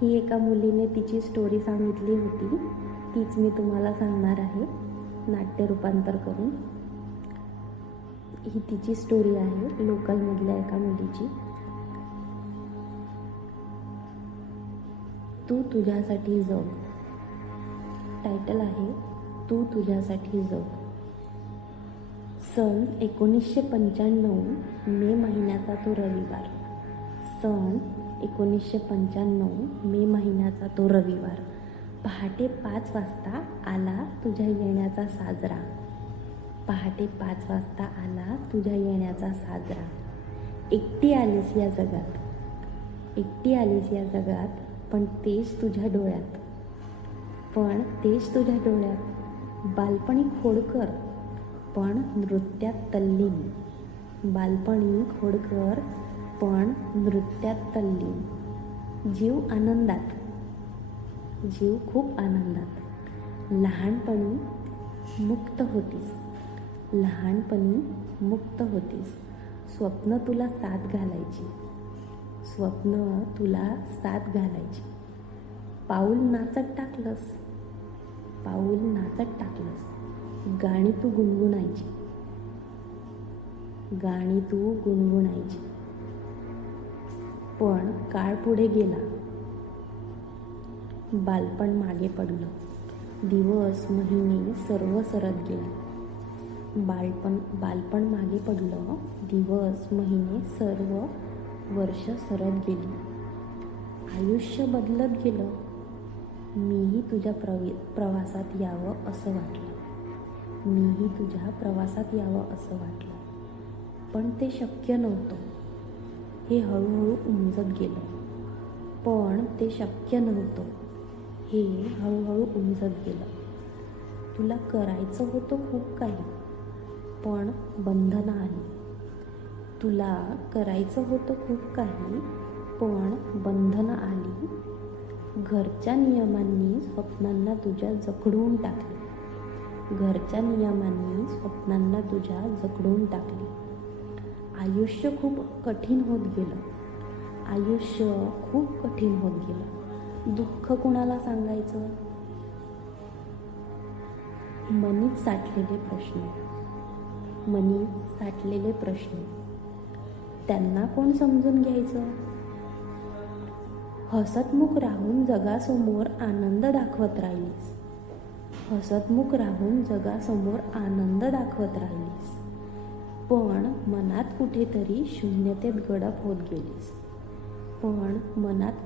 ही एका मुलीने तिची स्टोरी सांगितली होती, तीच मी तुम्हाला सांगणार आहे नाट्य रूपांतर करून. ही तिची स्टोरी आहे लोकलमधल्या एका मुलीची. तू तुझ्यासाठी जग. टायटल आहे तू तुझ्यासाठी जग. सन 1995 मे महिन्याचा तो रविवार. सन 1995 मे महिन्याचा तो रविवार. पहाटे 5 वाजता आला तुझ्या येण्याचा साजरा. पहाटे 5 वाजता आला तुझ्या येण्याचा साजरा. एकटी आलीस या जगात. एकटी आलीस या जगात, पण तेच तुझ्या डोळ्यात. पण तेच तुझ्या डोळ्यात. बालपणी खोडकर, पण नृत्यात तल्लीन. बालपणी खोडकर, पण नृत्यात तल्लीन. जीव आनंदात. जीव खूप आनंदात. लहानपणी मुक्त होतीस. लहानपणी मुक्त होतीस. स्वप्न तुला साथ घालायची. स्वप्न तुला साथ घालायची. पाऊल नाचत टाकलंस. पाऊल नाचत टाकलंस. गाणी तू गुणगुणायची. गाणी तू गुणगुणायची. पण काळ पुढे गेला. बालपण मागे पडलं. दिवस महिने सर्व सरत गेले. बालपण मागे पडलं. दिवस महिने सर्व वर्ष सरत गेली. आयुष्य बदलत गेलं. मीही तुझ्या प्रवासात यावं असं वाटलं. मीही तुझ्या प्रवासात यावं असं वाटलं. पण ते शक्य नव्हतं. हे हळूहळू उमजत गेलं. पण ते शक्य नव्हतं. हे हळूहळू उमजत गेलं. तुला करायचं होतं खूप काही, पण बंधनं आली. तुला करायचं होतं खूप काही, पण बंधनं आली. घरच्या नियमांनी स्वप्नांना तुझ्या जखडून टाकले. घरच्या नियमांनी स्वप्नांना तुझ्या जखडून टाकले. आयुष्य खूप कठीण होत गेलं. आयुष्य खूप कठीण होत गेलं. दुःख कुणाला सांगायचं? मनीत साठलेले प्रश्न. मनीत साठलेले प्रश्न. त्यांना कोण समजून घ्यायचं? हसतमुख राहून जगासमोर आनंद दाखवत राहिलीस. हसतमुख राहून जगासमोर आनंद दाखवत राहिलीस. पण मनात कुठेतरी शून्यतेत गडप होत गेलीस. पण मनात